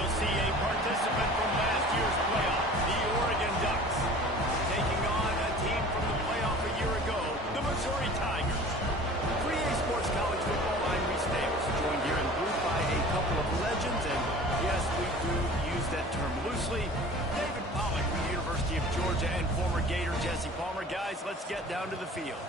we'll see a participant from last year's playoffs, the Oregon Ducks, taking on a team from the playoff a year ago, the Missouri Tigers. For EA Sports College Football, I'm Reese Davis, joined here in the booth by a couple of legends, and yes, we do use that term loosely. David Pollack from the University of Georgia and former Gator Jesse Palmer. Guys, let's get down to the field.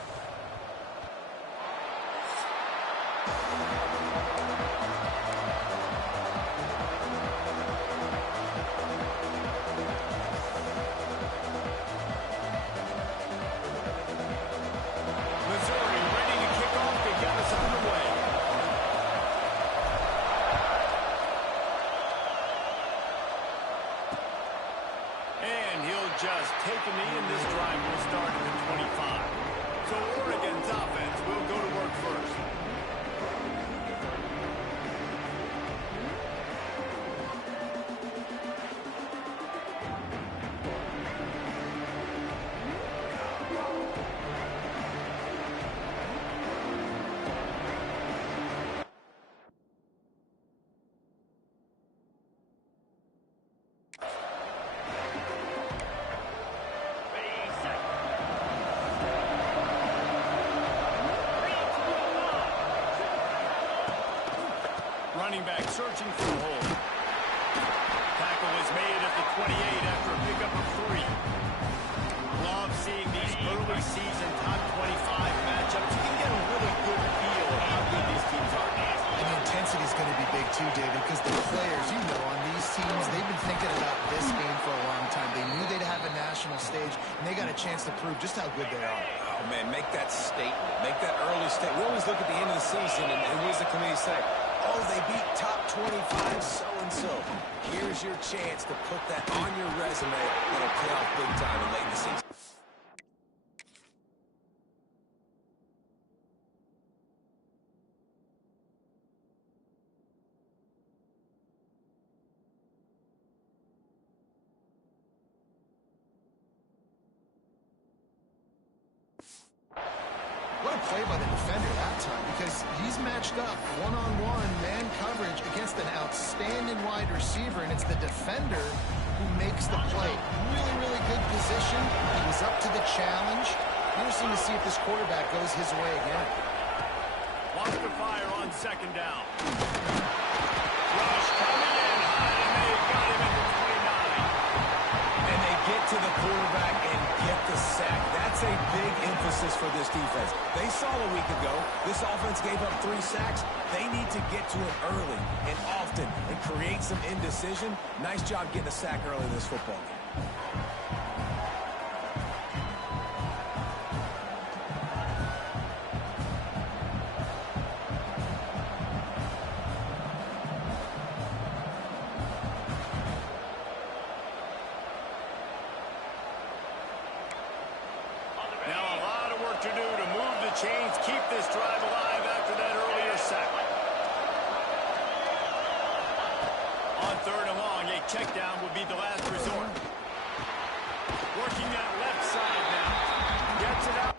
Missouri ready to kick off to get us underway. And he'll just take a knee, and this drive will start at the 25. So Oregon's offense will go to work first. Running back searching for a hole. Tackle is made at the 28 after a pickup of 3. Love seeing these early season top 25 matchups. You can get a really good feel of how good these teams are. And the intensity is going to be big too, David, because the players, on these teams, they've been thinking about this game for a long time. They knew they'd have a national stage, and they got a chance to prove just how good they are. Oh, man, make that statement. Make that early statement. We always look at the end of the season, and what does the committee say? Oh, they beat top 25 so-and-so. Here's your chance to put that on your resume. That'll pay off big time in late in the season. What a play by the defender that time, because he's matched up one-on-one man coverage against an outstanding wide receiver, and it's the defender who makes the play. Really, really good position. He was up to the challenge. Interesting to see if this quarterback goes his way again. Wants to fire on second down. Rush coming in high, and they got him at the 29. And they get to the quarterback and get the sack. That's a big emphasis for this defense. They saw a week ago, this offense gave up 3 sacks. They need to get to him early and often and create some indecision. Nice job getting a sack early in this football game. Now a lot of work to do to move the chains, keep this drive alive after that earlier sack. On third and long, a check down would be the last resort. Working that left side now. Gets it out.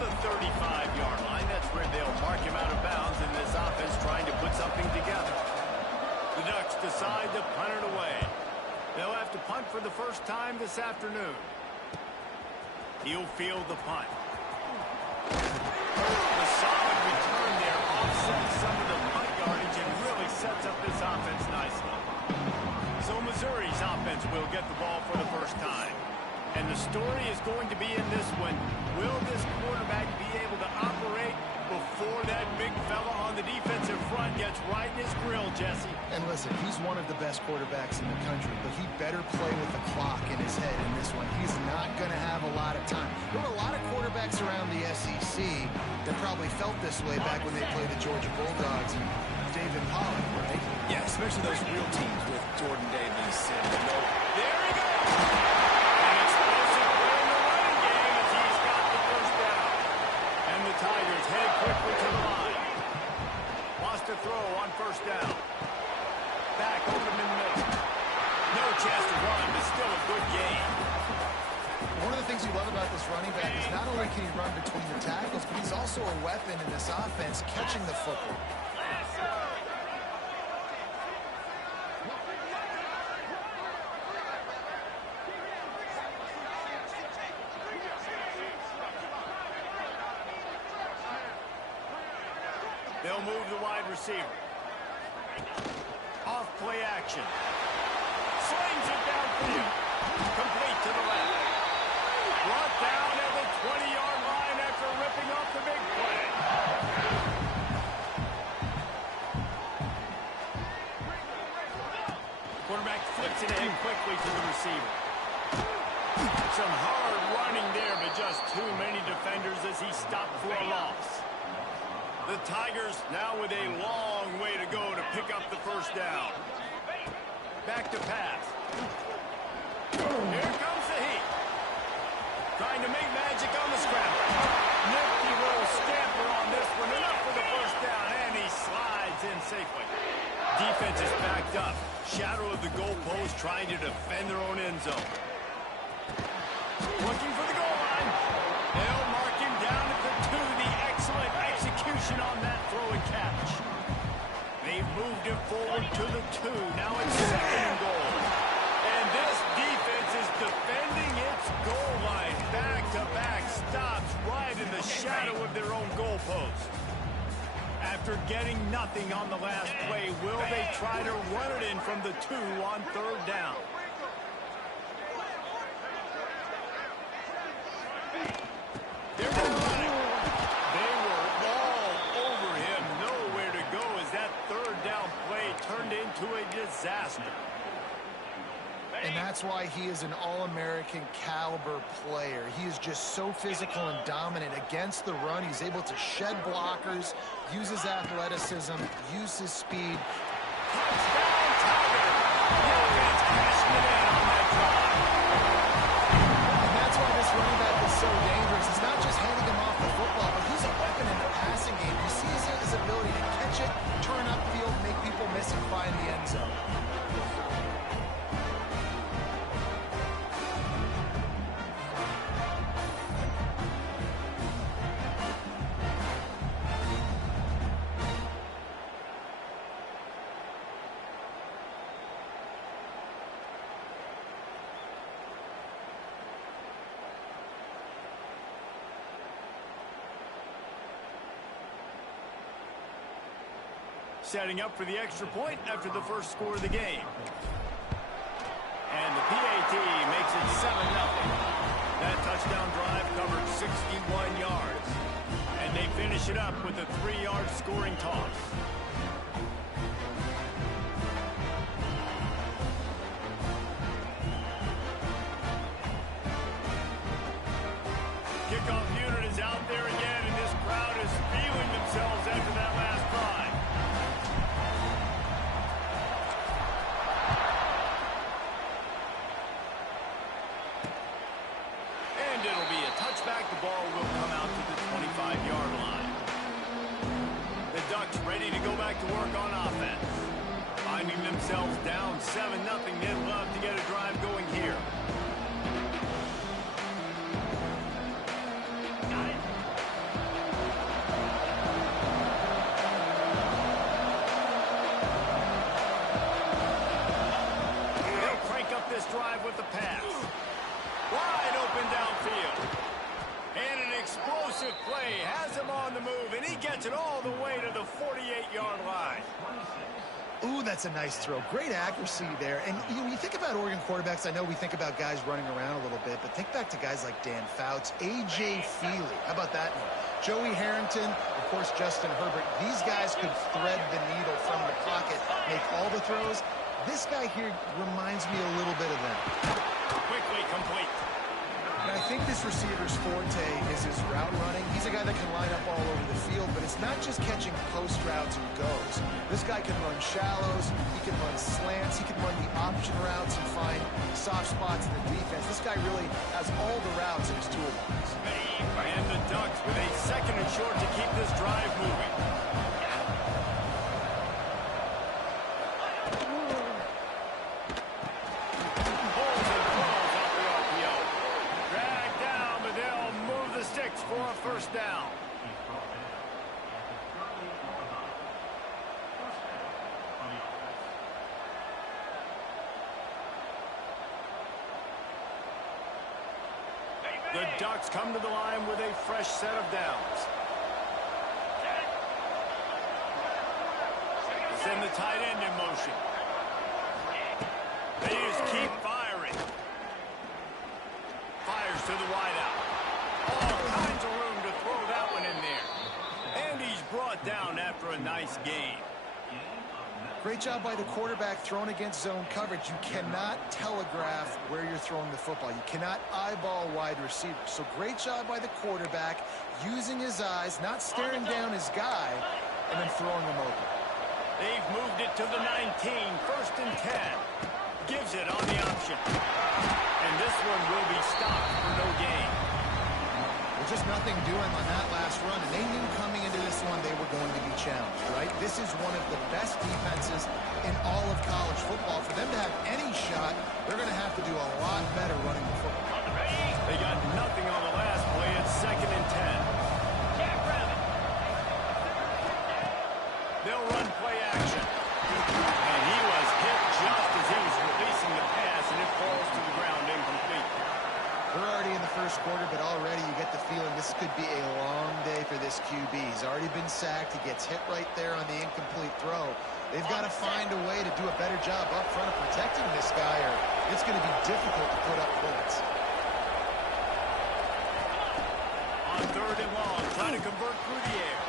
The 35-yard line. That's where they'll mark him out of bounds in this offense trying to put something together. The Ducks decide to punt it away. They'll have to punt for the first time this afternoon. He'll field the punt. A solid return there offsets some of the punt yardage and really sets up this offense nicely. So Missouri's offense will get the ball for the first time. And the story is going to be in this one. Will this quarterback be able to operate before that big fella on the defensive front gets right in his grill, Jesse? And listen, he's one of the best quarterbacks in the country, but he better play with the clock in his head in this one. He's not going to have a lot of time. There were a lot of quarterbacks around the SEC that probably felt this way back when they played the Georgia Bulldogs and David Pollack, right? Yeah, especially those real teams with Jordan Davis and There he goes! An explosive One of the things you love about this running back is not only can he run between the tackles, but he's also a weapon in this offense catching the football. They'll move the wide receiver. Off play action. Slings it downfield. Complete to the left. Brought down at the 20-yard line after ripping off the big play. Quarterback flips it ahead quickly to the receiver. Some hard running there, but just too many defenders as he stopped for a loss. The Tigers now with a long way to go to pick up the first down. Back to pass. Here comes the heat. Trying to make magic on the scramble. Nifty little scamper on this one. Enough for the first down, and he slides in safely. Defense is backed up. Shadow of the goalpost trying to defend their own end zone. Looking for the goal line. They'll mark him down at the 2. The excellent execution on that throw and catch. They've moved it forward to the 2. Now it's 2nd and goal. And this defense is defending its goal line. Back-to-back stops right in the shadow of their own goalpost. After getting nothing on the last play, will they try to run it in from the 2 on 3rd down? They're running. They were all over him. Nowhere to go as that 3rd down play turned into a disaster. And that's why he is an All-American caliber player. He is just so physical and dominant against the run. He's able to shed blockers, use his athleticism, use his speed. Touchdown, Tiger! Defense cashing it in on that drive. And that's why this running back is so dangerous. It's not just handing him off the football, but he's a weapon in the passing game. You see his ability to catch it, turn upfield, make people miss, and find the end zone. Setting up for the extra point after the first score of the game. And the PAT makes it 7-0. That touchdown drive covered 61 yards. And they finish it up with a 3-yard scoring toss. Kickoff unit is out there again, and this crowd is feeling themselves after that last drive. It'll be a touchback. The ball will come out to the 25-yard line. The Ducks ready to go back to work on offense. Finding themselves down 7-0. They'd love to get a drive going here. They'll crank up this drive with the pass. Wide open downfield. And an explosive play has him on the move, and he gets it all the way to the 48-yard line. Ooh, that's a nice throw. Great accuracy there. And when you think about Oregon quarterbacks, I know we think about guys running around a little bit, but think back to guys like Dan Fouts, A.J. Feely. How about that name? Joey Harrington, of course, Justin Herbert. These guys could thread the needle from the pocket, make all the throws. This guy here reminds me a little bit of them. Quickly complete. And I think this receiver's forte is his route running. He's a guy that can line up all over the field, but it's not just catching post routes and goes. This guy can run shallows, he can run slants, he can run the option routes and find soft spots in the defense. This guy really has all the routes in his toolbox. And the Ducks with a 2nd and short to keep this drive moving. Pulls and throws off the RPO. Drag for a first down. The Ducks come to the line with a fresh set of downs. Send the tight end in motion. They just keep firing. Fires to the wideout. All kinds of room to throw that one in there. And he's brought down after a nice gain. Great job by the quarterback throwing against zone coverage. You cannot telegraph where you're throwing the football. You cannot eyeball wide receivers. So great job by the quarterback using his eyes, not staring down his guy, and then throwing him open. They've moved it to the 19, 1st and 10. Gives it on the option. And this one will be stopped for no gain. Well, just nothing doing on that last run, and they knew coming into this one they were going to be challenged, right? This is one of the best defenses in all of college football. For them to have any shot, they're going to have to do a lot better running the football. They got nothing on the last play. It's 2nd and 10. They'll run play action. And he was hit just as he was releasing the pass, and it falls to the ground incomplete. We're already in the first quarter, but already you get the feeling this could be a long day for this QB. He's already been sacked. He gets hit right there on the incomplete throw. They've got to find a way to do a better job up front of protecting this guy, or it's going to be difficult to put up points. On 3rd and long, trying to convert through the air.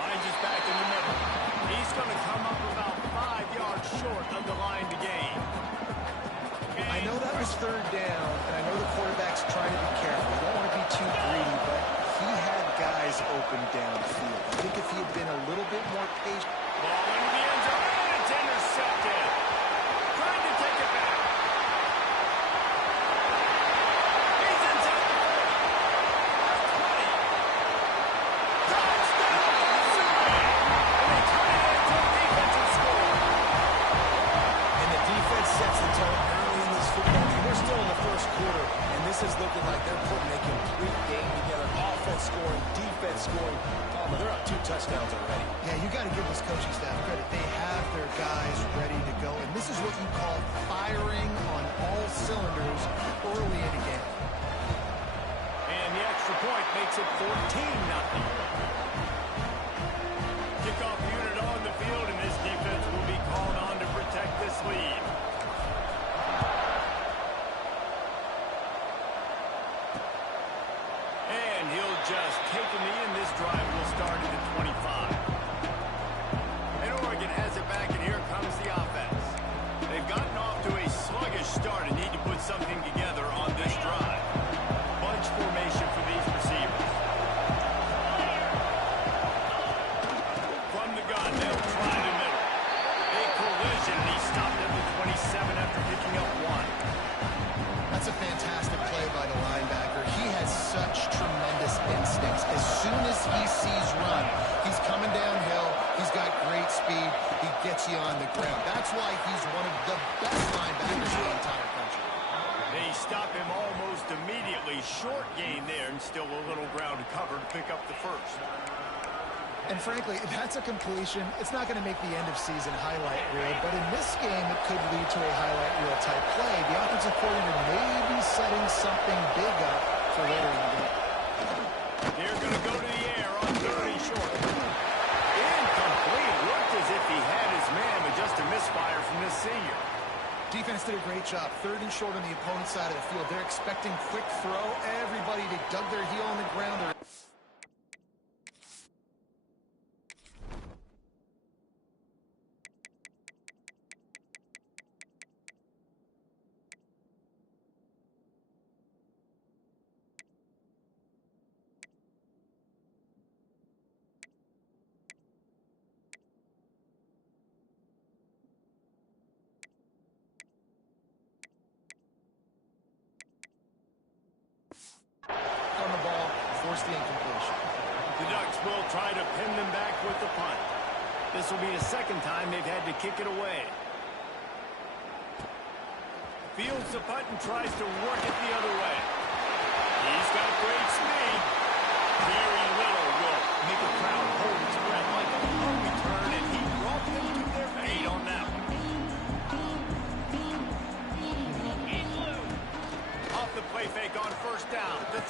Finds his back in the middle. He's going to come up about 5 yards short of the line to gain. I know that was 3rd down, and I know the quarterback's trying to be careful. You don't want to be too greedy, but he had guys open downfield. I think if he had been a little bit more patient. Ball into the end zone, and it's intercepted. Trying to take it back. He's inside the 40. 20. Touchdown, Missouri! And they turn it into a defensive score. And the defense sets the tone early in this football game. They're still in the first quarter, and this is looking like they're putting a complete game together. Offense scoring, defense scoring. Palmer, they're up 2 touchdowns already. Yeah, you got to give this coaching staff credit. They have their guys ready to go, and this is what you call firing on all cylinders early in a game. And the extra point makes it 14-0. Kickoff unit on the field, and this defense will be called on to protect this lead. And he'll just take a knee, and this drive will start at the 25. And Oregon has it back, and here comes the offense. They've gotten off to a sluggish start and need to put something together on this drive. Bunch formation for these receivers. From the gun, they'll try the middle. A collision, and he stopped at the 27 after picking up 1. That's a fantastic play by the linebacker. He has such tremendous instincts. As soon as he sees run, he's coming downhill. He's got great speed. He gets you on the ground. That's why he's one of the best linebackers in the entire country. They stop him almost immediately. Short gain there, and still a little ground to cover to pick up the first. And frankly, that's a completion. It's not going to make the end of season highlight reel, but in this game, it could lead to a highlight reel type play. The offensive coordinator may be setting something big up for later in the game. They're going to go to the air on 30 short. Incomplete. Looked as if he had his man, but just a misfire from this senior. Defense did a great job. 3rd and short on the opponent's side of the field. They're expecting quick throw. Everybody, they dug their heel on the ground. On the ball, force the incompletion. The Ducks will try to pin them back with the punt. This will be the 2nd time they've had to kick it away. Fields the punt and tries to work it the other way. He's got great speed.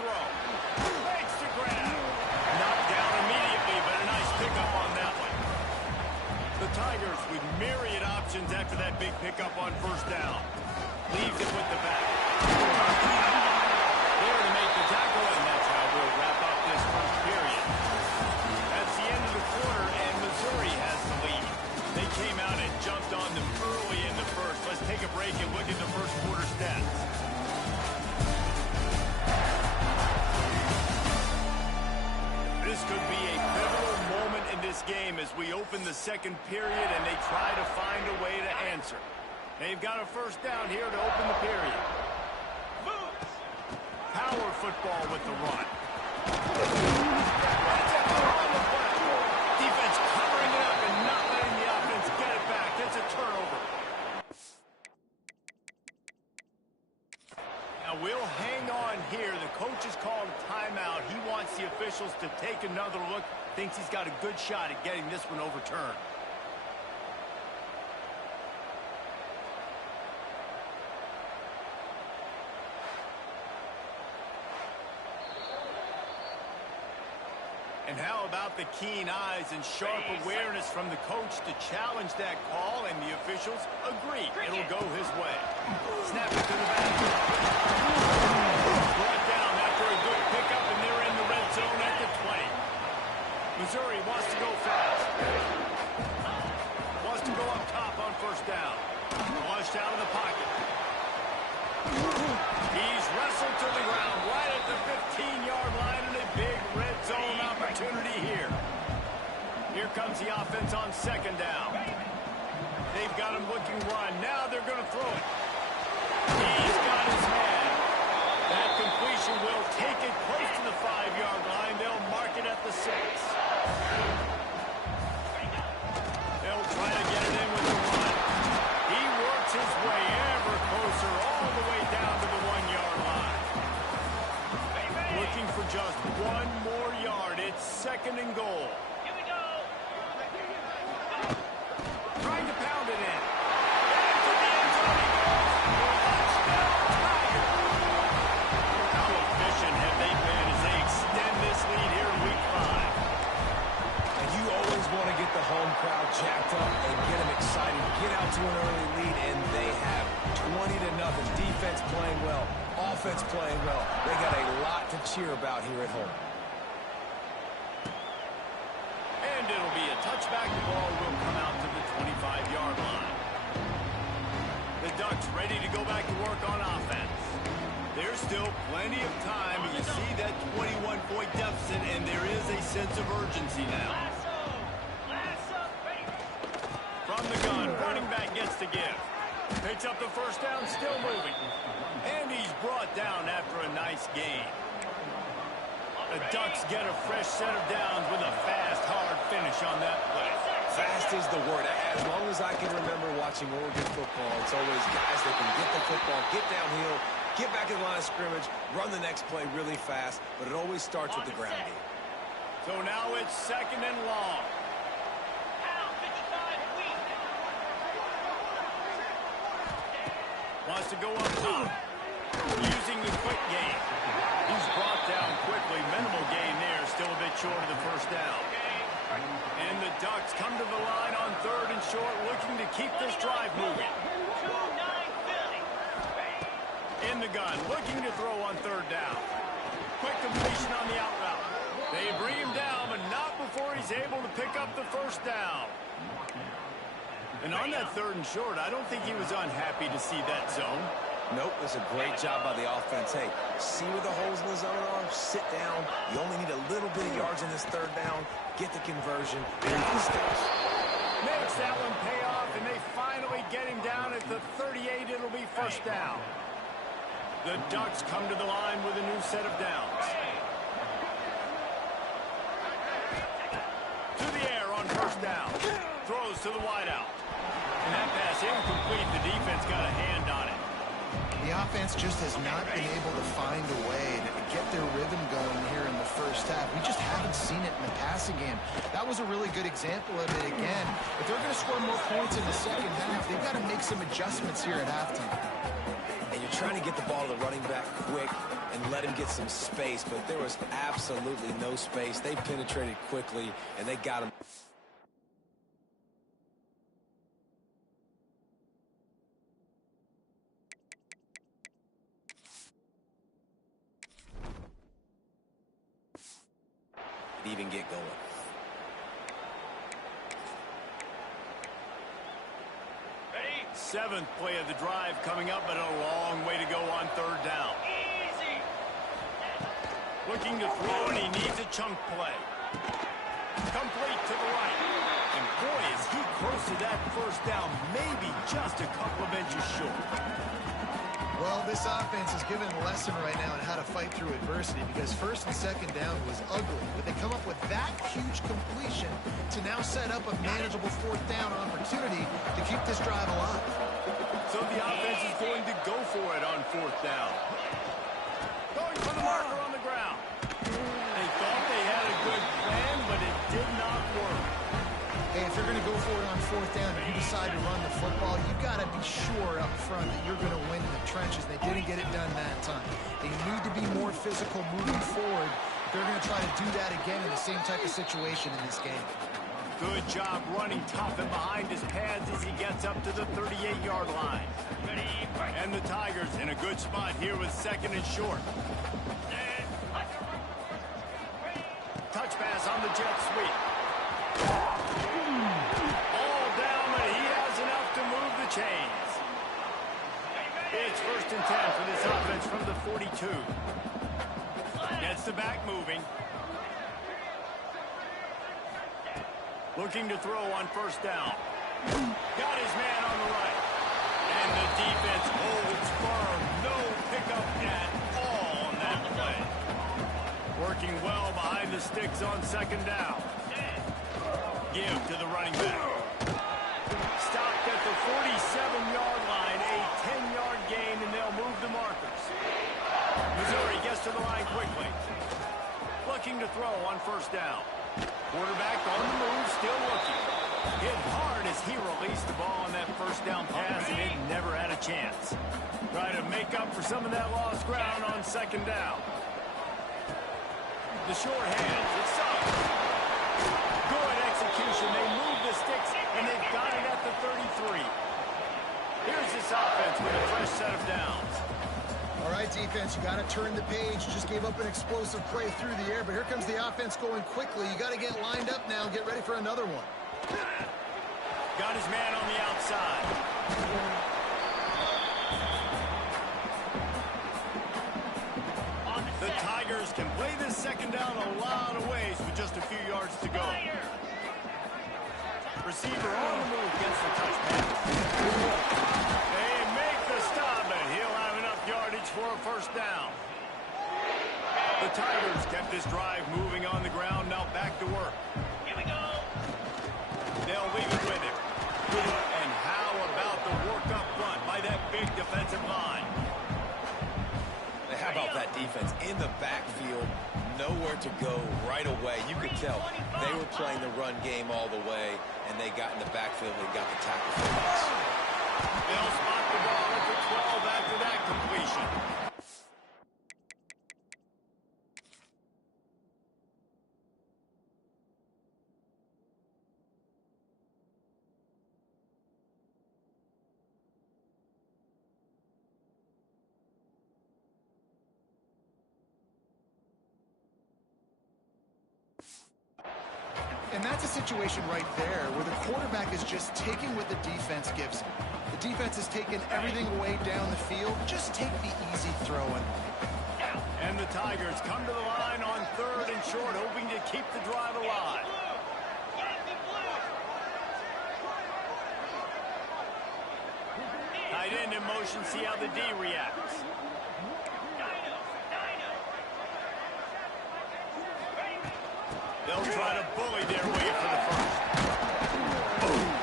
throw. Makes the grab. Knocked down immediately, but a nice pickup on that one. The Tigers with myriad options after that big pickup on first down. Leaves it with the back. There to make the tackle, and that's how we'll wrap up this first period. That's the end of the quarter, and Missouri has the lead. They came out and jumped on them early in the first. Let's take a break and look at the first quarter stats. This could be a pivotal moment in this game as we open the second period and they try to find a way to answer. They've got a first down here to open the period. Power football with the run. Defense covering it up and not letting the offense get it back. That's a turnover. Now we'll hang on here. The coach has called a timeout. He wants the officials to take another look. Thinks he's got a good shot at getting this one overturned. And how about the keen eyes and sharp awareness from the coach to challenge that call, and the officials agree. It'll go his way. Snap it to the back. Brought down after a good pickup, and they're in the red zone at the 20. Missouri wants to go fast. Wants to go up top on first down. Flushed out of the pocket. He's wrestled to the ground right at the 15-yard line, and a big red zone opportunity here. Here comes the offense on second down. They've got him looking run. Now they're going to throw it. He's got his man. That completion will take it close to the 5-yard line. They'll mark it at the 6. They'll try to get it in with the run. He works his way ever closer all the way down to the 1-yard line. Looking for just one more yard. It's second and goal. Here we go. Trying to pound it in. Into the end zone he goes. Touchdown, Tiger. How efficient have they been as they extend this lead here in week 5? And you always want to get the home crowd jacked up and get them excited. Get out to an early lead, and they have 20-0. Defense playing well. Offense playing well. They got a lot to cheer about here at home. And it'll be a touchback. The ball will come out to the 25-yard line. The Ducks ready to go back to work on offense. There's still plenty of time. You see that 21-point deficit, and there is a sense of urgency now. From the gun, running back gets to give. Picks up the first down, still moving. And he's brought down after a nice gain. The Ducks get a fresh set of downs with a fast, hard finish on that play. Fast is the word. As long as I can remember watching Oregon football, it's always guys that can get the football, get downhill, get back in the line of scrimmage, run the next play really fast, but it always starts with the ground game. So now it's second and long. Wants to go up top. Using the quick game. He's brought down quickly. Minimal gain there. Still a bit short of the first down. And the Ducks come to the line on third and short, looking to keep this drive moving. In the gun, looking to throw on third down. Quick completion on the out route. They bring him down, but not before he's able to pick up the first down. And on that third and short, I don't think he was unhappy to see that zone. Nope, it's a great job by the offense. Hey, see where the holes in the zone are, sit down. You only need a little bit of yards in this third down. Get the conversion, and you can stay. Makes that one pay off, and they finally get him down at the 38. It'll be first down. The Ducks come to the line with a new set of downs. To the air on first down. Throws to the wideout. And that pass incomplete. The defense got a hand on it. The offense just has not been able to find a way to get their rhythm going here in the first half. We just haven't seen it in the passing game. That was a really good example of it again. If they're going to score more points in the second half, they've got to make some adjustments here at halftime. And you They're trying to get the ball to the running back quick and let him get some space, but there was absolutely no space. They penetrated quickly, and they got him. Even get going. Ready? Seventh play of the drive coming up, but a long way to go on third down. Easy. Looking to throw, and he needs a chunk play. Complete to the right. And boy, is he close to that first down, maybe just a couple of inches short. Well, this offense is given a lesson right now on how to fight through adversity, because first and second down was ugly, but they come up with that huge completion to now set up a manageable fourth down opportunity to keep this drive alive. So the offense is going to go for it on fourth down. Going for the marker on the ground. They thought they had a good plan, but it did not work. Hey, if you're going to go for it on fourth down and you decide to run the football, you've got to be sure up front that you're going to win in the trenches. They didn't get it done that time. They need to be more physical moving forward. They're going to try to do that again in the same type of situation in this game. Good job running tough and behind his pads as he gets up to the 38-yard line. And the Tigers in a good spot here with second and short. Touch pass on the jet sweep. All down, but he has enough to move the chains. It's first and 10 for this offense from the 42. Gets the back moving. Looking to throw on first down. Got his man on the right. And the defense holds firm. No pickup at all on that play. Working well behind the sticks on second down. Give to the running back. Stopped at the 47-yard line, a 10-yard gain, and they'll move the markers. Missouri gets to the line quickly. Looking to throw on first down. Quarterback on the move, still looking. Hit hard as he released the ball on that first down pass, and it never had a chance. Try to make up for some of that lost ground on second down. The short hands, it's up. Good execution. They move the sticks, and they've got it at the 33. Here's this offense with a fresh set of downs. All right, defense, you got to turn the page. Just gave up an explosive play through the air, but here comes the offense going quickly. You got to get lined up now and get ready for another one. Got his man on the outside. The Tigers can play this second down a lot of ways with just a few yards to go. Receiver on the move gets the touchdown. They make the stop, and he'll have enough yardage for a first down. The Tigers kept this drive moving on the ground, now back to work. Here we go. They'll leave it with him. And how about the work up front by that big defensive line? How about that defense in the backfield, nowhere to go right away. You could tell they were playing the run game all the way, and they got in the backfield and got the tackle for us. They'll spot the ball at the 12 after that completion. And that's a situation right there where the quarterback is just taking what the defense gives him. The defense has taken everything away down the field. Just take the easy throw and And the Tigers come to the line on third and short, hoping to keep the drive alive. Tight end in motion, see how the D reacts. They'll try to bully their way for the first.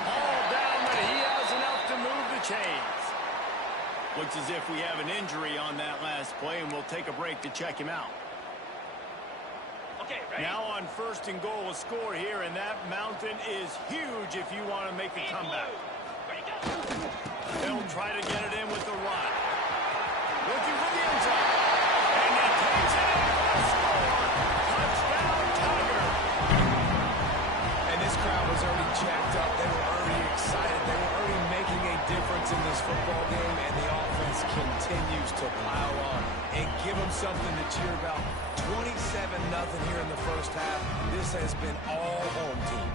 All down, but he has enough to move the chains. Looks as if we have an injury on that last play, and we'll take a break to check him out. Okay, ready? Now on first and goal, a score here, and that mountain is huge if you want to make a comeback. They'll try to get it in with the run. Looking for the end zone. And he takes it in for the score. Touchdown, Tiger. And this crowd was already jacked up. They were already excited. They were already making a difference in this football game, and the offense continues to pile on and give them something to cheer about. 27-0 here in the first half. This has been all home team.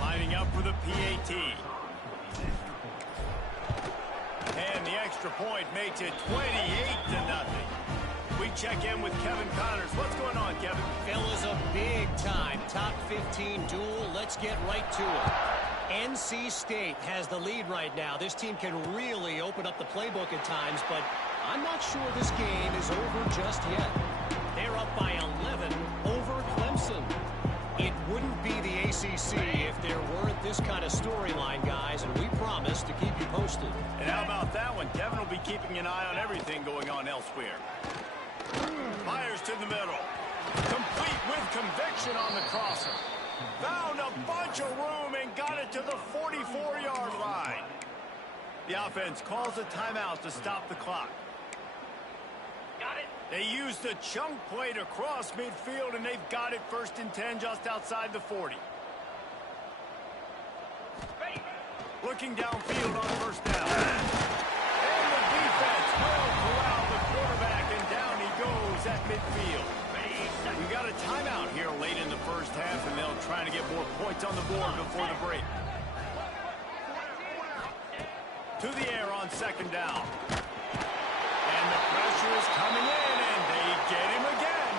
Lining up for the PAT. And the extra point makes it 28-0. We check in with Kevin Connors. What's going on, Kevin? Fellas, a big-time top 15 duel. Let's get right to it. NC State has the lead right now. This team can really open up the playbook at times, but I'm not sure this game is over just yet. They're up by 11 over Clemson. It wouldn't be the ACC if there weren't this kind of storyline, guys, and we promise to keep you posted. And how about that one? Kevin will be keeping an eye on everything going on elsewhere. Fires to the middle. Complete with conviction on the crosser. Found a bunch of room and got it to the 44-yard line. The offense calls a timeout to stop the clock. Got it. They used a chunk play to cross midfield, and they've got it 1st and 10 just outside the 40. Looking downfield on 1st down. And the defense will corral the quarterback, and down he goes at midfield. We got a timeout here late in the first half, and they'll try to get more points on the board before the break. To the air on 2nd down. And the pressure is coming in, and they get him again.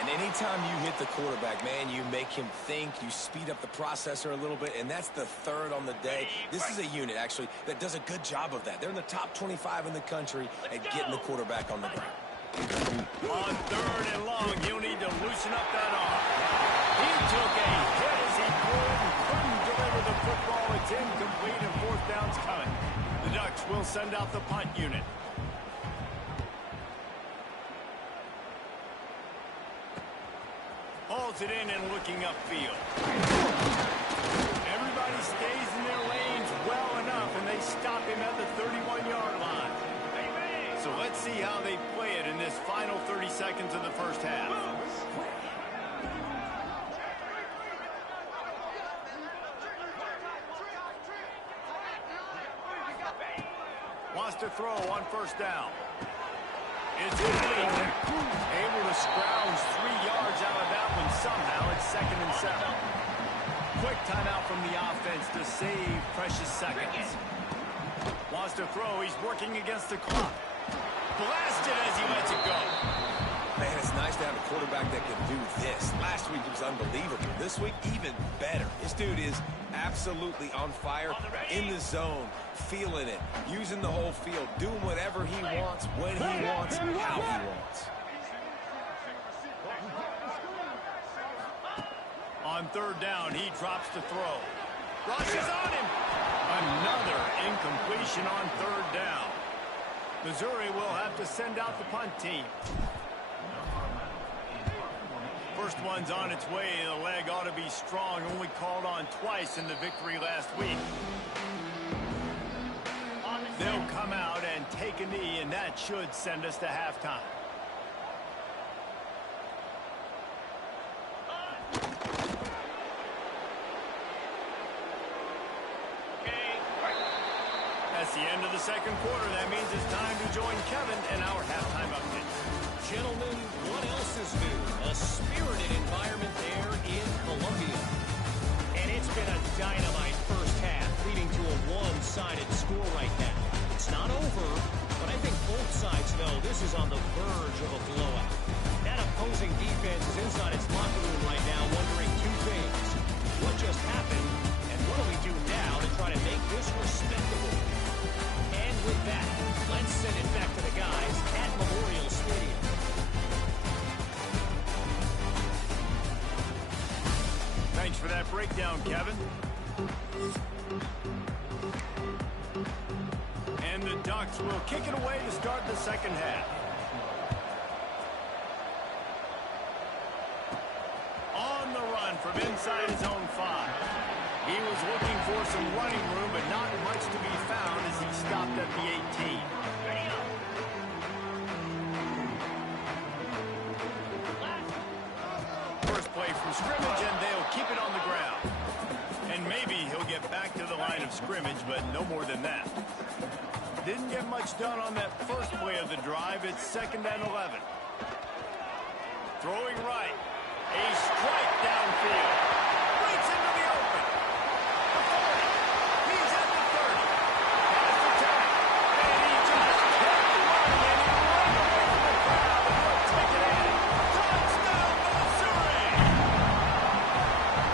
And anytime you hit the quarterback, man, you make him think, you speed up the processor a little bit, and that's the 3rd on the day. This is a unit, actually, that does a good job of that. They're in the top 25 in the country at getting the quarterback on the ground. On 3rd and long, he'll need to loosen up that arm. He took a hit as he pulled and couldn't deliver the football. It's incomplete, and 4th down's coming. The Ducks will send out the punt unit. Hauls it in and looking upfield. Everybody stays in their lanes well enough, and they stop him at the 31-yard line. So let's see how they play it in this final 30 seconds of the first half. Wants to throw on 1st down. It's complete. Able to scrounge 3 yards out of that one somehow. It's 2nd and 7. Quick timeout from the offense to save precious seconds. Wants to throw. He's working against the clock. Blasted as he lets it go. Man, it's nice to have a quarterback that can do this. Last week it was unbelievable. This week, even better. This dude is absolutely on fire, in the zone, feeling it, using the whole field, doing whatever he wants, when he wants, how he wants. On 3rd down, he drops to throw. Rushes on him. Another incompletion on 3rd down. Missouri will have to send out the punt team. First one's on its way. The leg ought to be strong. Only called on twice in the victory last week. They'll come out and take a knee, and that should send us to halftime. That's the end of the 2nd quarter. That means it's time to join Kevin in our halftime update. Gentlemen, what else is new? A spirited environment there in Columbia. And it's been a dynamite first half, leading to a one-sided score right now. It's not over, but I think both sides know this is on the verge of a blowout. That opposing defense is inside its locker room right now wondering 2 things. What just happened, and what do we do now to try to make this respectable? And with that, let's send it back to the guys at Memorial Stadium. Thanks for that breakdown, Kevin. And the Ducks will kick it away to start the 2nd half. On the run from inside his own 5. He was looking for some running room, but not much to be found as he stopped at the 18. First play from scrimmage, and they'll keep it on the ground. And maybe he'll get back to the line of scrimmage, but no more than that. Didn't get much done on that first play of the drive. It's 2nd and 11. Throwing right. A strike downfield. Breaks into the open. The 40. He's at the 30. Has the tag. And he just kept running, and he ran away from the crowd, and he'll take it in. Touchdown, Missouri!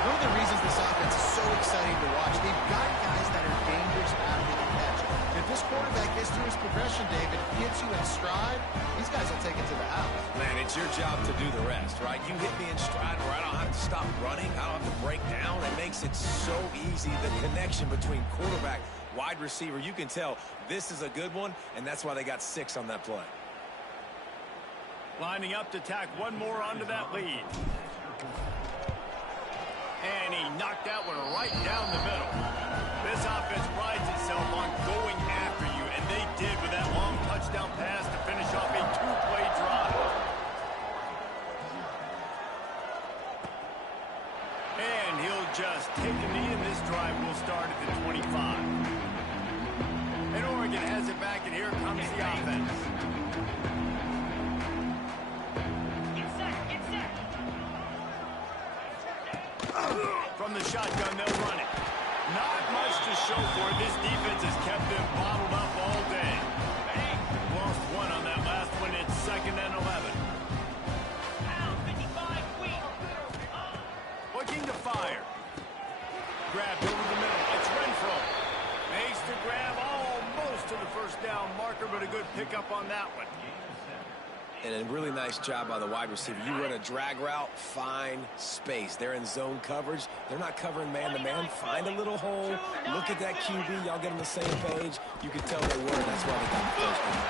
One of the reasons this offense is so exciting to watch, they've got guys that are dangerous after the catch. If this quarterback gets through his progression, David, hits you in stride, these guys will take it to the house. Man, it's your job to do the rest, right? You hit me in stride where I don't have to stop running. I don't have to break down. It makes it so easy. The connection between quarterback, wide receiver, you can tell this is a good one, and that's why they got 6 on that play. Lining up to tack one more onto that lead. And he knocked that one right down the middle. This offense prides itself on going after you, and they did with that long touchdown pass to finish off a 2-play drive. And he'll just take a knee, and this drive will start at the 25. And Oregon has it back, and here comes the offense. From the shotgun, they'll run it. Not much to show for it. This defense has kept them bottled up all day. Lost one on that last one. It's 2nd and 11. Looking to fire. Grabbed over the middle. It's Renfro. Makes the grab almost to the first down marker, but a good pickup on that one. And a really nice job by the wide receiver. You run a drag route, find space. They're in zone coverage. They're not covering man-to-man. Find a little hole. Look at that QB. Y'all get on the same page. You can tell they were. That's why they got the first down.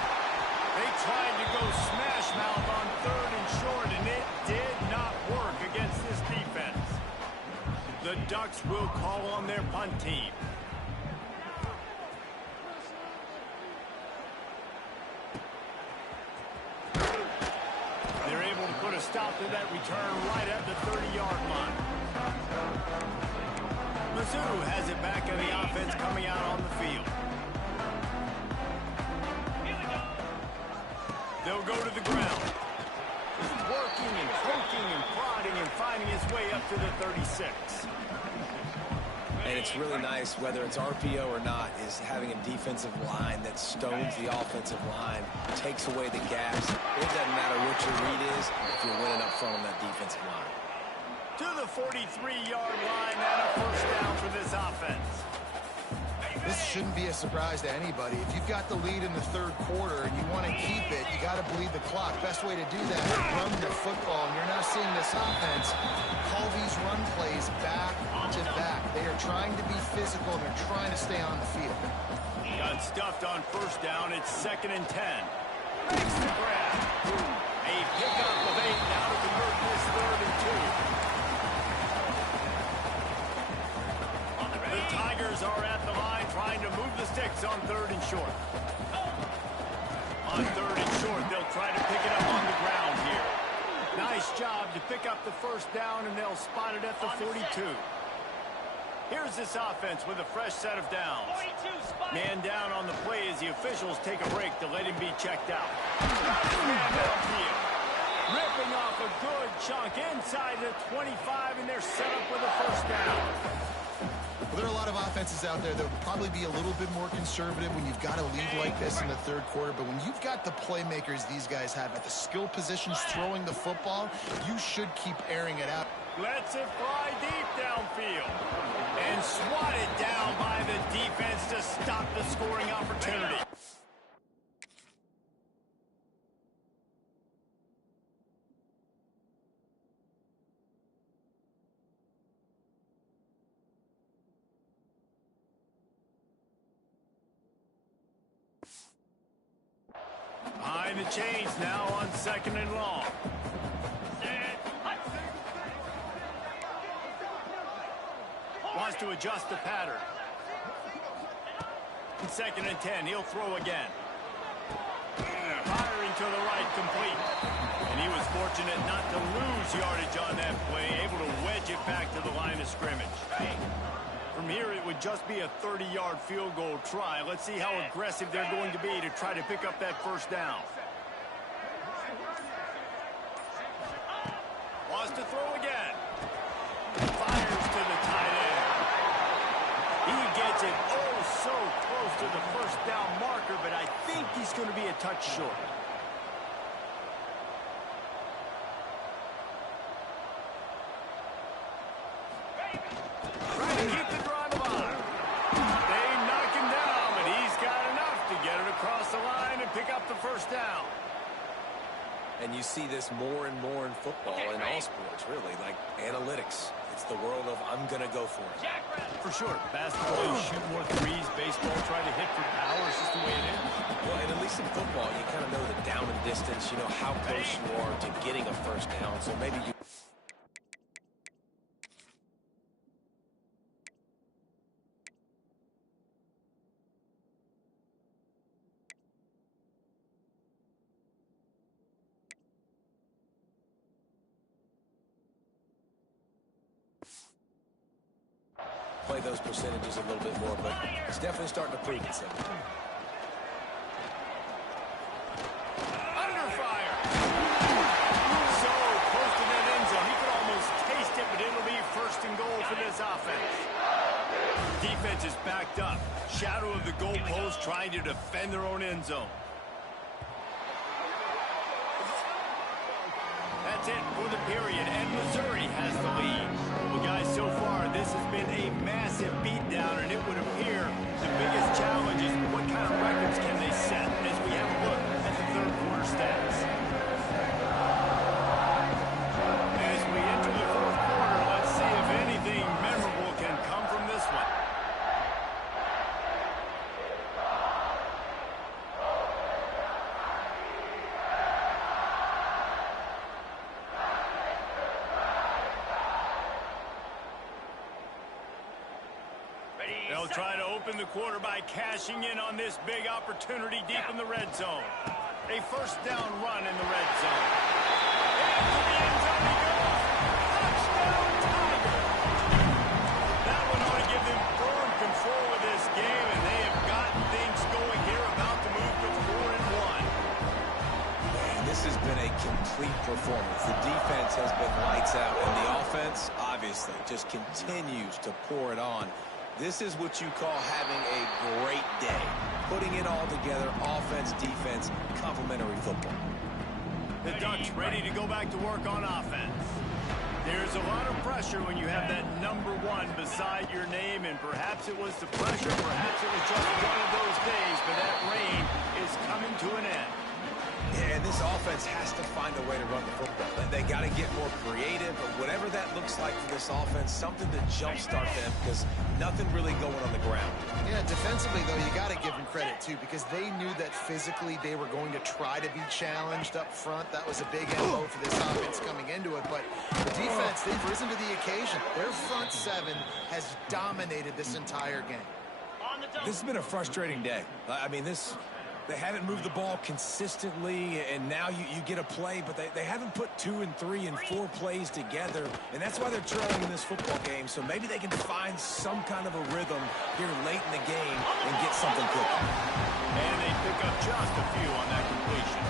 They tried to go smash mouth on 3rd and short, and it did not work against this defense. The Ducks will call on their punt team. They're able to put a stop to that return right at the 30-yard line. Mizzou has it back in the offense coming out on the field. They'll go to the ground. Just working and poking and prodding and finding his way up to the 36. And it's really nice, whether it's RPO or not, is having a defensive line that stones the offensive line, takes away the gaps. It doesn't matter what your read is if you're winning up front on that defensive line. To the 43-yard line and a first down for this offense. This shouldn't be a surprise to anybody. If you've got the lead in the 3rd quarter and you want to keep it, you got to bleed the clock. Best way to do that is run the football. And you're now seeing this offense call these run plays back to back. They are trying to be physical, and they're trying to stay on the field. Got stuffed on first down. It's 2nd and 10. Makes the grab. A pickup of 8 now to convert this 3rd and 2. The Tigers are at the line trying to move the sticks on 3rd and short. On 3rd and short, they'll try to pick it up on the ground here. Nice job to pick up the first down, and they'll spot it at the 42. Here's this offense with a fresh set of downs. Man down on the play as the officials take a break to let him be checked out. Ripping off a good chunk inside the 25, and they're set up with a first down. Well, there are a lot of offenses out there that would probably be a little bit more conservative when you've got a lead like this in the 3rd quarter. But when you've got the playmakers these guys have at the skill positions throwing the football, you should keep airing it out. Lets it fly deep downfield. And swatted down by the defense to stop the scoring opportunity. Behind the chains now on 2nd and long. Wants to adjust the pattern. 2nd and 10, he'll throw again. Firing to the right, complete. And he was fortunate not to lose yardage on that play, able to wedge it back to the line of scrimmage. From here, it would just be a 30-yard field goal try. Let's see how aggressive they're going to be to try to pick up that first down. Wants to throw again. Fires to the tight end. He gets it oh so close to the first down marker, but I think he's going to be a touch short. Trying to keep the drive alive. They knock him down, but he's got enough to get it across the line and pick up the first down. And you see this more and more in football, in all sports, really, like analytics. It's the world of I'm going to go for it. For sure. Basketball, you shoot more threes. Baseball, try to hit for power. It's just the way it is. Well, and at least in football, you kind of know the down and distance. You know how close you are to getting a first down. So maybe you... play those percentages a little bit more, but it's definitely starting to prove itself. Under fire. So close to that end zone. He could almost taste it, but it'll be 1st and goal for this offense. Defense is backed up. Shadow of the goalpost trying to defend their own end zone. That's it for the period, and Missouri has the lead. Well, guys, so far, this has been a massive beatdown, and it would appear the biggest challenge is what kind of records can they set as we have a look at the 3rd quarter stats. As we enter the 4th quarter, let's see if anything memorable can come from this one. They'll try to open the quarter by cashing in on this big opportunity deep in the red zone. A first down run in the red zone. Into the end zone he goes. Touchdown, Tigers! That one ought to give them firm control of this game, and they have gotten things going here, about to move to 4-1. Man, this has been a complete performance. The defense has been lights out, and the offense, obviously, just continues to pour it on. This is what you call having a great day. Putting it all together, offense, defense, complementary football. The Ducks ready to go back to work on offense. There's a lot of pressure when you have that number 1 beside your name, and perhaps it was the pressure, perhaps it was just one of those days, but that rain is coming to an end. Yeah, and this offense has to find a way to run the football. They got to get more creative, but whatever that looks like for this offense, something to jumpstart them, because nothing really going on the ground. Yeah, defensively, though, you got to give them credit, too, because they knew that physically they were going to try to be challenged up front. That was a big MO for this offense coming into it, but the defense, they've risen to the occasion. Their front 7 has dominated this entire game. This has been a frustrating day. I mean, they haven't moved the ball consistently, and now you get a play, but they haven't put 2 and 3 and 4 plays together, and that's why they're trailing in this football game. So maybe they can find some kind of a rhythm here late in the game and get something cooking. And they pick up just a few on that completion.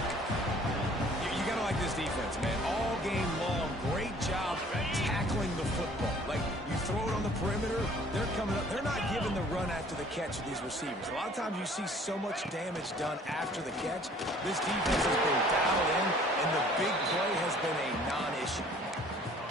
You got to like this defense, man. All game long, great job tackling the football. Like, you throw it on the perimeter, they're coming up. They're not giving the run after the catch to these receivers. A lot of times you see so much damage done after the catch. This defense has been dialed in, and the big play has been a non-issue.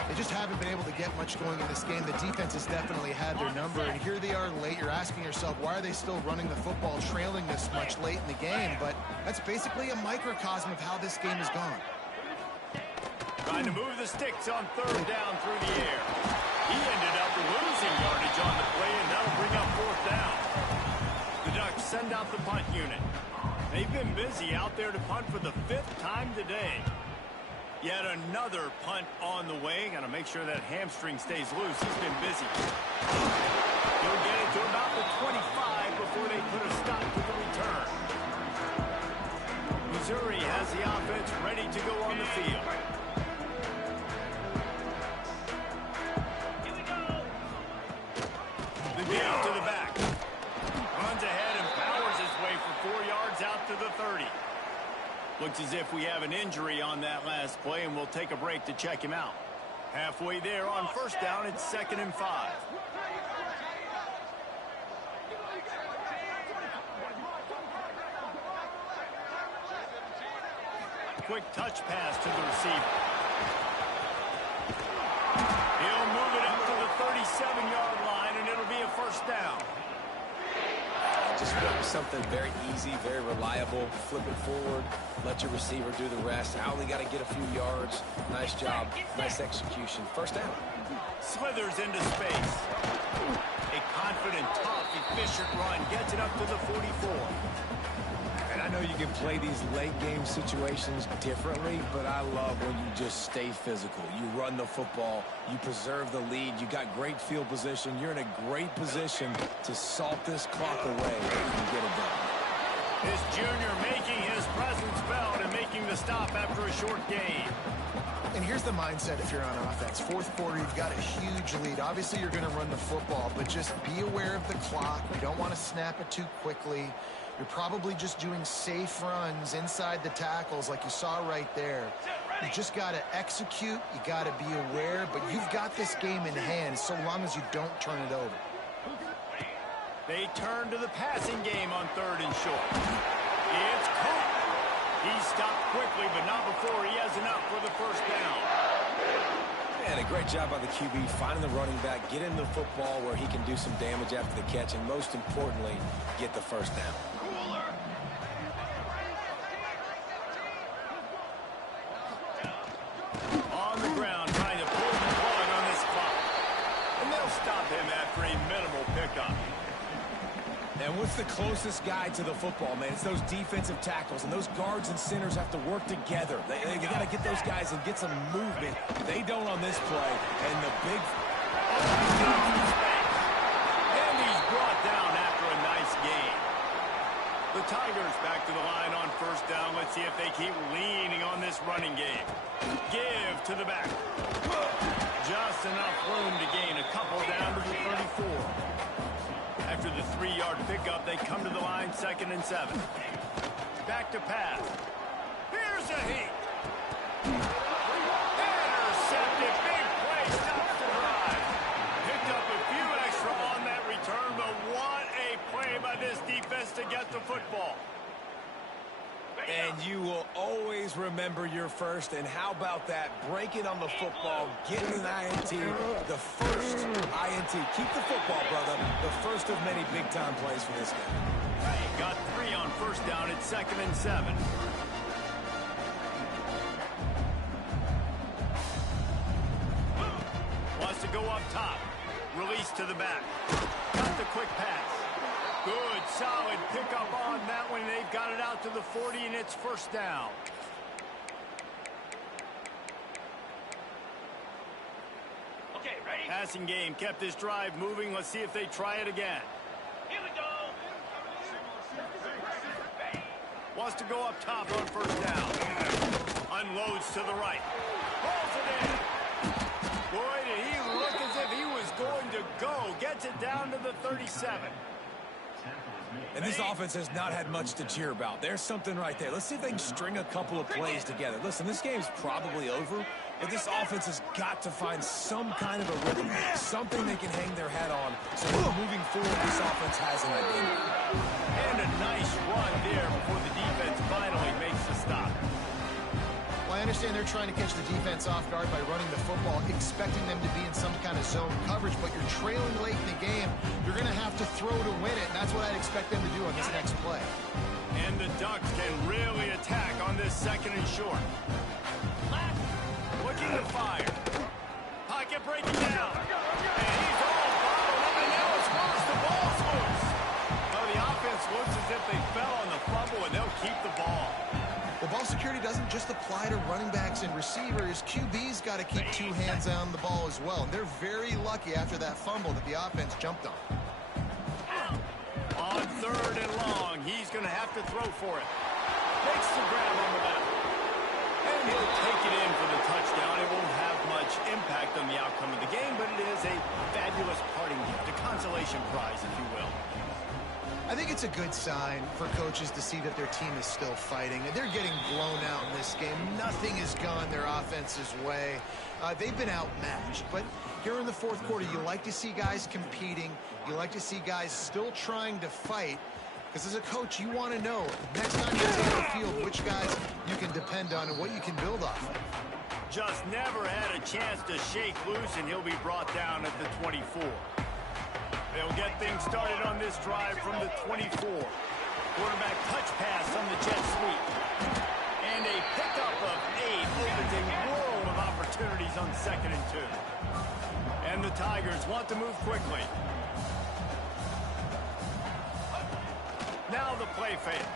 They just haven't been able to get much going in this game. The defense has definitely had their number, and here they are late. You're asking yourself, why are they still running the football, trailing this much late in the game? But that's basically a microcosm of how this game has gone. Trying to move the sticks on 3rd down through the air. He ended up losing yardage on the play, and that'll bring up 4th down. The Ducks send out the punt unit. They've been busy out there to punt for the 5th time today. Yet another punt on the way. Got to make sure that hamstring stays loose. He's been busy. He'll get it to about the 25 before they put a stop to the return. Missouri has the offense ready to go on the field. The game to the back. Runs ahead and powers his way for 4 yards out to the 30. Looks as if we have an injury on that last play, and we'll take a break to check him out. Halfway there on first down, it's 2nd and 5. Quick touch pass to the receiver. He'll move it up to the 37-yard line, and it'll be a first down. Just something very easy, very reliable. Flip it forward, let your receiver do the rest. I only got to get a few yards. Nice job, nice execution. First down. Slithers into space. A confident, tough, efficient run gets it up to the 44. And I know you can play these late game situations differently, but I love when you just stay physical. You run the football, you preserve the lead, you got great field position, you're in a great position to salt this clock away and get it done. This junior making his presence felt and making the stop after a short gain. And here's the mindset if you're on offense. Fourth quarter, you've got a huge lead. Obviously, you're going to run the football, but just be aware of the clock. You don't want to snap it too quickly. You're probably just doing safe runs inside the tackles like you saw right there. You just got to execute. You got to be aware, but you've got this game in hand so long as you don't turn it over. They turn to the passing game on 3rd and short. It's Cook. He stopped quickly, but not before he has enough for the first down. And a great job by the QB finding the running back, get in the football where he can do some damage after the catch, and most importantly, get the first down. On the ground, trying to pull the plug on this clock. And they'll stop him after a minimal pickup. And what's the closest guy to the football, man? It's those defensive tackles, and those guards and centers have to work together. They got to get those guys and get some movement. They don't on this play. And the big... And he's brought down after a nice gain. The Tigers back to the line on first down. Let's see if they keep leaning on this running game. Give to the back. Just enough room to gain a couple down to the 34. After the 3-yard pickup, they come to the line 2nd and 7. Back to pass. Here's a heat. Intercepted. Big play. Stops the drive. Picked up a few extra on that return, but what a play by this defense to get the football. And you will always remember your first. And how about that? Breaking on the football, getting an INT, the first INT. Keep the football, brother. The first of many big-time plays for this guy. Got 3 on first down at 2nd and 7. Wants to go up top. Release to the back. Got the quick pass. Good, solid pickup on that one. They've got it out to the 40, and it's first down. Okay, ready? Passing game kept this drive moving. Let's see if they try it again. Here we go. Wants to go up top on first down. Unloads to the right. Rolls it in. Boy, did he look as if he was going to go. Gets it down to the 37. And this offense has not had much to cheer about. There's something right there. Let's see if they can string a couple of plays together. Listen, this game's probably over, but this offense has got to find some kind of a rhythm, something they can hang their hat on, so moving forward, this offense has an identity. And a nice run there before the defense finally makes the stop. Well, I understand they're trying to catch the defense off guard by running the football, expecting them to be in some kind of zone coverage, but you're trailing late in the game. You're going to have to throw to win it, and that's what I'd expect them to do on this next play. And the Ducks can really attack on this 2nd and short. Looking to fire. Pocket breaking down. And he's all bottled up, and now it's lost. The ball's loose. Oh, the offense looks as if they fell on the fumble, and they'll keep the ball. Well, ball security doesn't just apply to running backs and receivers. QB's got to keep two hands on the ball as well. And they're very lucky after that fumble that the offense jumped on. On 3rd and long, he's going to have to throw for it. Makes the grab on the back. And he'll take it in for the touchdown. It won't have much impact on the outcome of the game, but it is a fabulous parting gift, a consolation prize, if you will. I think it's a good sign for coaches to see that their team is still fighting. They're getting blown out in this game. Nothing has gone their offense's way. They've been outmatched. But here in the 4th quarter, you like to see guys competing. You like to see guys still trying to fight. Because as a coach, you want to know next time you take the field which guys you can depend on and what you can build off of. Just never had a chance to shake loose, and he'll be brought down at the 24. They'll get things started on this drive from the 24. Quarterback touch pass on the jet sweep. And a pickup of 8 opens a world of opportunities on 2nd and 2. And the Tigers want to move quickly. Now the play fake.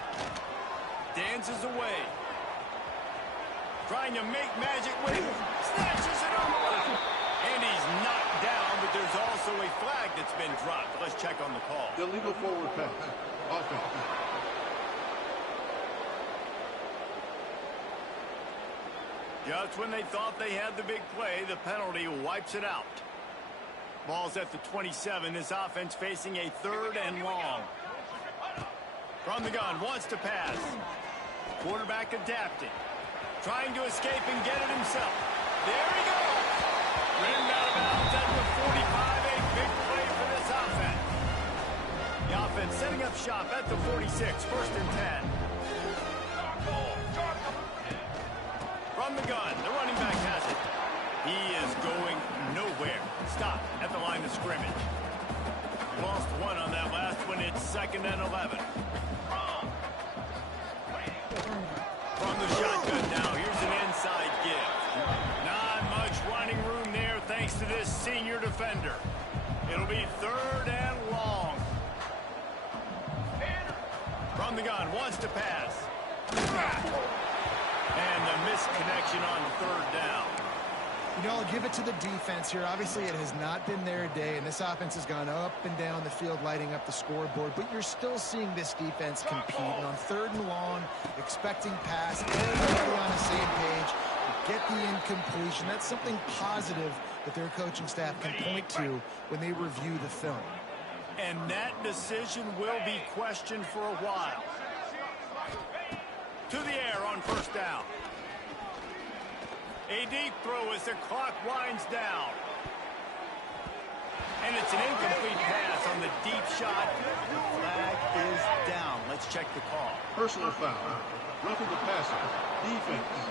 Dances away. Trying to make magic with it. Snatches it away. And he's knocked down, but there's also a flag that's been dropped. Let's check on the call. Illegal forward pass. Offense. Just when they thought they had the big play, the penalty wipes it out. Ball's at the 27. This offense facing a 3rd and long. From the gun, wants to pass. Quarterback adapting. Trying to escape and get it himself. There he goes. Rimmed out of bounds at the 45. A big play for this offense. The offense setting up shop at the 46. 1st and 10. From the gun, the running back has it. He is going nowhere. Stop at the line of scrimmage. Lost 1 on that last one. It's 2nd and 11. From the shotgun now, here's an inside give. Not much running room there thanks to this senior defender. It'll be 3rd and long. From the gun, wants to pass. And a missed connection on 3rd down. You know, I'll give it to the defense here. Obviously, it has not been their day, and this offense has gone up and down the field, lighting up the scoreboard. But you're still seeing this defense compete. And on 3rd and long, expecting pass, everybody on the same page, get the incompletion. That's something positive that their coaching staff can point to when they review the film. And that decision will be questioned for a while. To the air on 1st down. A deep throw as the clock winds down. And it's an incomplete pass on the deep shot. The flag is down. Let's check the call. Personal foul. Roughing the passer. Defense.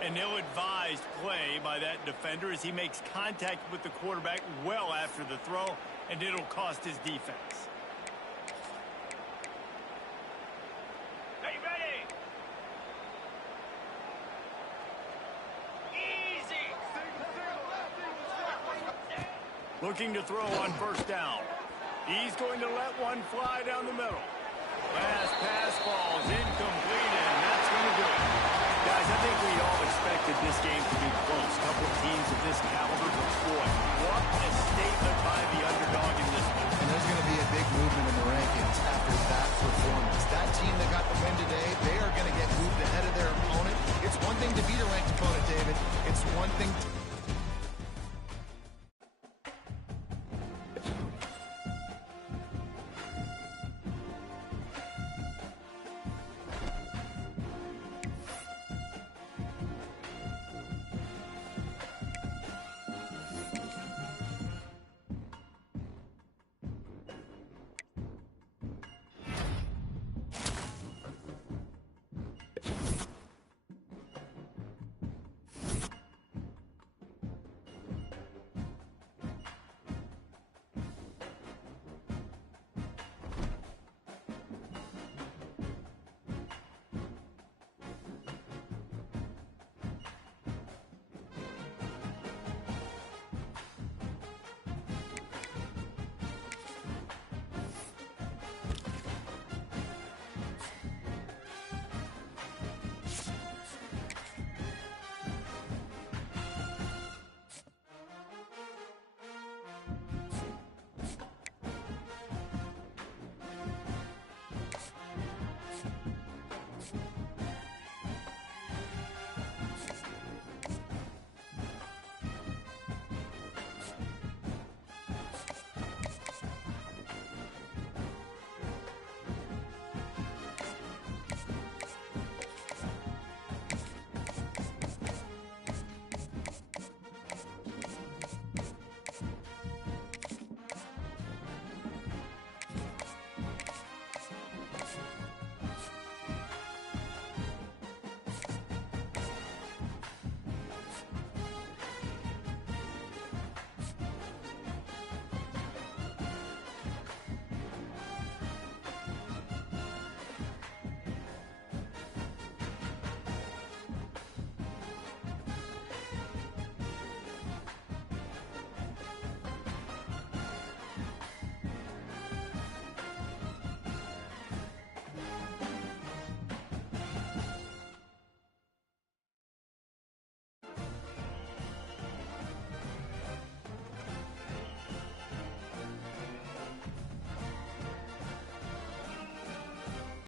An ill-advised play by that defender as he makes contact with the quarterback well after the throw, and it'll cost his defense. Looking to throw on 1st down. He's going to let one fly down the middle. Last pass falls incomplete, and that's going to do it. Guys, I think we all expected this game to be close. A couple of teams of this caliber, but boy, what a statement by the underdog in this one. And there's going to be a big movement in the rankings after that performance.